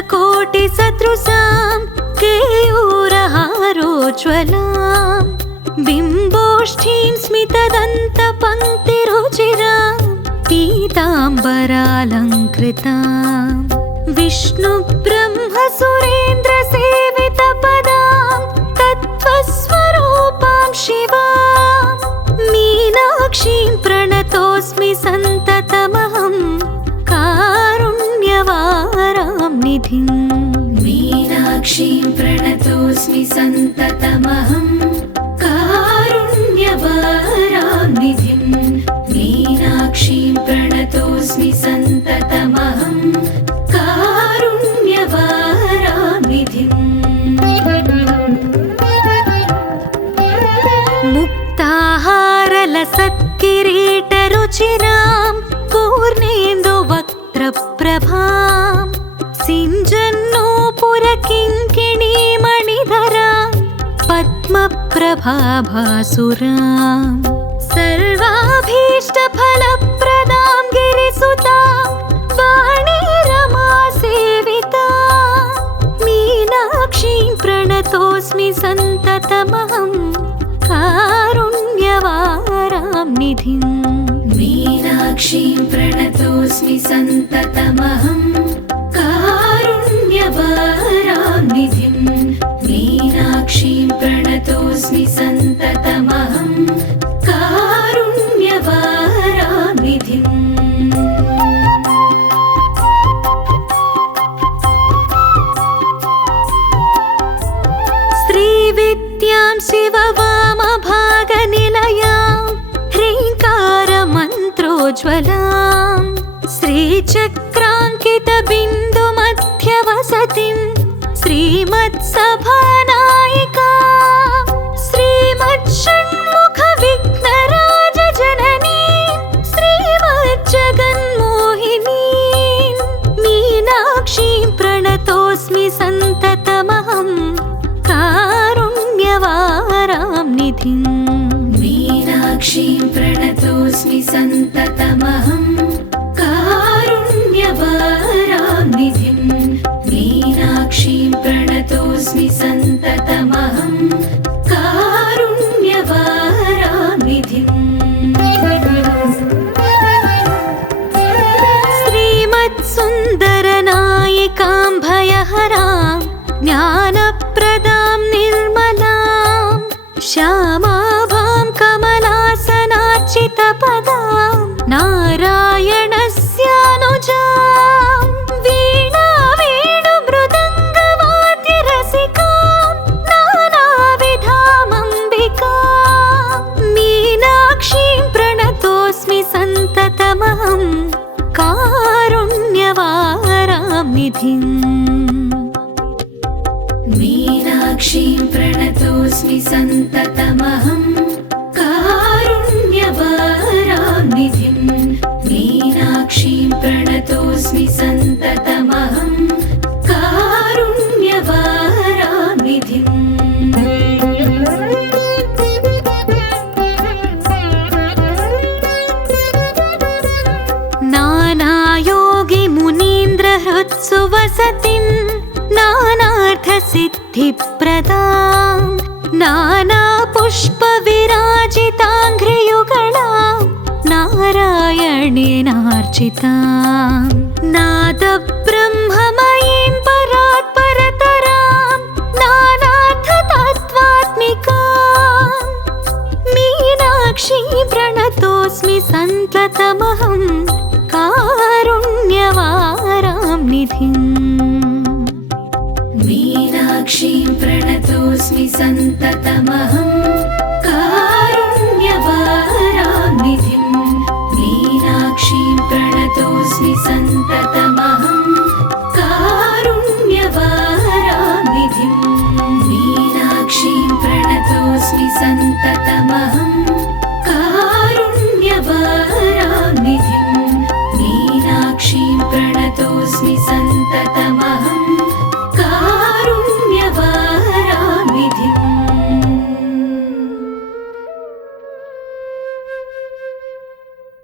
सहस्रकोटि सदृशां केयूरहारोज्ज्वलां बिम्बोष्ठीं स्मितदन्तपङ्क्तिरुचिरां पीताम्बरालङ्कृतां विष्णुब्रह्मसुरेन्द्रसेवितपदां तत्त्वस्वरूपां शिवां मीनाक्षीं प्रणतोऽस्मि सन्ततमहं कारुण्यवारां निधिं मीनाक्षीं प्रणतोऽस्मि सन्ततमहं कारुण्यवारां निधिं मीनाक्षीं प्रणतोऽस्मि सन्ततमहं कारुण्यवारां निधिं मुक्ताहारलसत्किरीटरुचिरां पूर्णेन्दुवक्त्रप्रभां सिञ्जन्नूपुरकिङ्किणीमणिधरां पद्मप्रभाभासुरां सर्वाभीष्टफलप्रदां गिरिसुतां वाणीरमासेवितां मीनाक्षीं प्रणतोऽस्मि सन्ततमहं कारुण्यवारां निधिं मीनाक्षीं प्रणतोऽस्मि सन्ततमहं कारुण्यवारां निधिं मीनाक्षीं प्रणतोऽस्मि सन्ततमहं कारुण्यवारां निधिं श्रीविद्यां शिववामभागनिलयां ह्रीङ्कारमन्त्रोज्ज्वलां श्रीचक्राङ्कितबिन्दुमध्यवसतिं श्रीमत्सभानायिकां श्रीमच्छण्मुखविघ्नराजजननीं श्रीमज्जगन्मोहिनीं मीनाक्षीं प्रणतोऽस्मि सन्ततमहं कारुण्यवारां निधिं मीनाक्षीं प्रणतोऽस्मि सन्ततमहं कारुण्यवारां निधिं मीनाक्षीं प्रणतोऽस्मि सन्ततमहं कारुण्यवारां निधिं श्रीमत्सुन्दरनायिकां भयहरां ज्ञानप्रदां निर्मलां श्यामाभां कमलासनार्चितपदां नारायणस्यानुजां वीणावेणुमृदङ्गवाद्यरसिकां नानाविधामम्बिकां मीनाक्षीं प्रणतोऽस्मि सन्ततमहं कारुण्यवारां निधिं मीनाक्षीं प्रणतोऽस्मि सन्ततमहं कारुण्यवारां निधिं मीनाक्षीं प्रणतोऽस्मि सन्ततमहं कारुण्यवारां निधिं नानायोगिमुनीन्द्रहृत्सु वसतिं नानार्थसिद्धिप्रदां नानापुष्पविराजिताङ्घ्रियुगलां नारायणेनार्चितां नादब्रह्ममयीं परात्परतरां नानार्थतत्त्वात्मिकां मीनाक्षीं प्रणतोऽस्मि सन्ततमहं कारुण्यवारां निधिं मीनाक्षीं प्रणतोऽस्मि सन्ततमहं कारुण्यवारां निधिं मीनाक्षीं प्रणतोऽस्मि सन्ततमहं कारुण्यवारां निधिं मीनाक्षीं प्रणतोऽस्मि सन्ततमहं